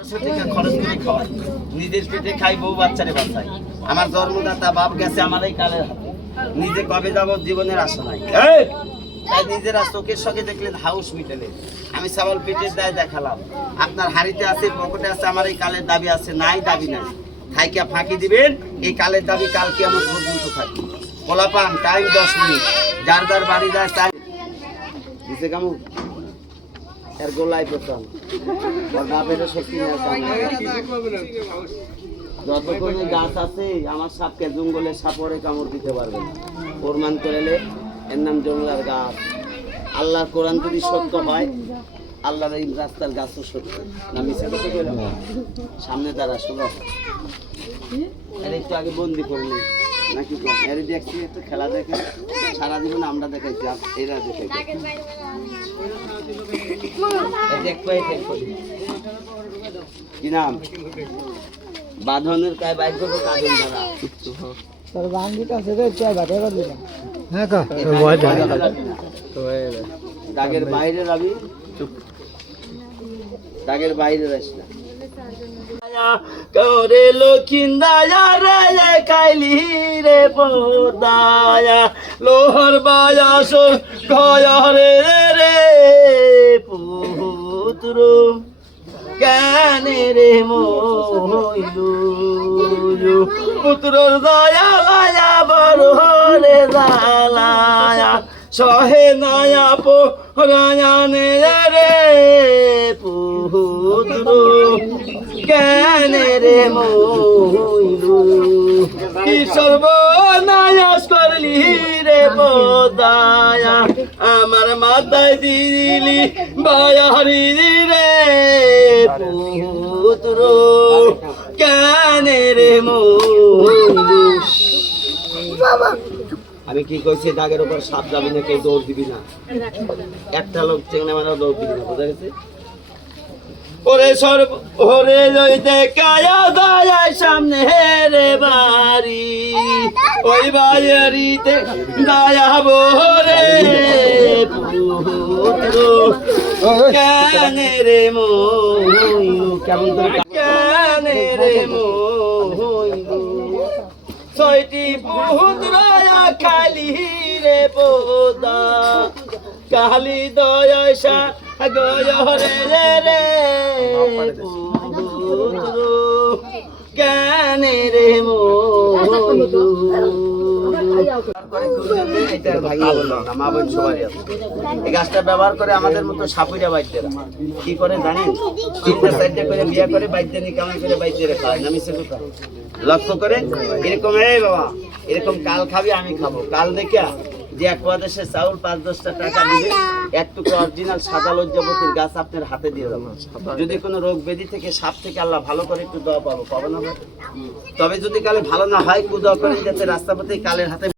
খরচ করে খাওয়াই, নিজের পেটে খাই, বউ বাচ্চারে বাঁচাই। আমার জন্মদাতা বাপ গেছে আমার এই কালের হাতে, নিজে কবে যাব জীবনের আশা নাই। তাই নিজেরা চোখের সঙ্গে দেখলেন হাউস মিটেলে, আমি চাवल পেটের দায় দেখালাম। আপনার হাড়িতে আছে, পকেটে আছে, আমার এই কালের দাবি আছে, নাই দাবি নাই। খাইকা ফাঁকি দিবেন, এই কালের দাবি কাল কিয়ামত পর্যন্ত থাকবে। পোলাপান টাইম 10 মিনিট, যার যার বাড়ি যায় তাই দিছে কামু এর গোলাই পেতাম বাপের শক্তি না। যতক্ষণ গাছ আছে আমার সাপকে জঙ্গলে সাপরে কামড় দিতে পারবে না। প্রমাণ করলে এর নাম জঙ্গলার গাছ। আল্লাহর কোরআন যদি সত্য হয়, আল্লাহর এই রাস্তার গাছও সত্য না মিছে কথা কইলাম। সামনে দাঁড়া শোনো, এর একটু আগে বন্দি করলে নাকি এর দেখছি একটু খেলা দেখে সারা জীবন আমরা দেখাইছি, এরা দেখাইছি। কি নাম বাঁধনের কায় বাইক করবো কাঁদন ধারা দাগের বাইরে যাবি, দাগের বাইরে যাস না। করে লক্ষিন্দায়া রে খাইলি রে পোদায়া লোহর বায়াস ঘরে রে পুত্র কেনে রে মইলু পুত্র দয়া লায়া বড় রে জালায়া সহে নয়া পোরায়ানে রে পুত্র কেনে রে মইলু কি সর্বনাশ করলি রে বোদায়া আমার মাথায় দিলি বায়ারি রে পুত্র কেনে রে মইলু। আমি কি কইছি দাগের উপর সাপ যাবি না, কেউ দৌড় দিবি না, একটা লোক চেংনা মানে দৌড় দিবি না, বোঝা গেছে? ওরে সর্ব ওরে লইতে কায়া দয়ার সামনে রে বাড়ি, ওই বাড়িতে দয়া বরে পুত্র কেনে রে মইলু। কেমন করে কেনে রে মইলু ছয়টি পুত্র খালি রে বোদা কালি দয়াসা গয়রে রে পুত্র কেনে রে মইলু। এই গাছটা ব্যবহার করে আমাদের মতো সাপুরা বাইদ্যেরা কি করে জানেন, তিনটা চারটা করে বিয়া করে বাইদ্যে নিয়ে কেমন করে বাইদ্যেরা খায় না মিশে কথা লক্ষ্য করে এরকম। এই বাবা এরকম কাল খাবি, আমি খাবো কাল দেখিয়া যে এক প্রদেশে চাউল 5-10টা টাকা দিবে, এক টুকরো অরিজিনাল সাদা লজ্জাপতির গাছ আপনার হাতে দিয়ে দেবো। যদি কোনো রোগ ব্যাধি থেকে সাপ থেকে আল্লাহ ভালো করে একটু দোয়া পাবো, পাবো না? তবে যদি কালে ভালো না হয়, দোয়া করে যাতে রাস্তা পথে কালের হাতে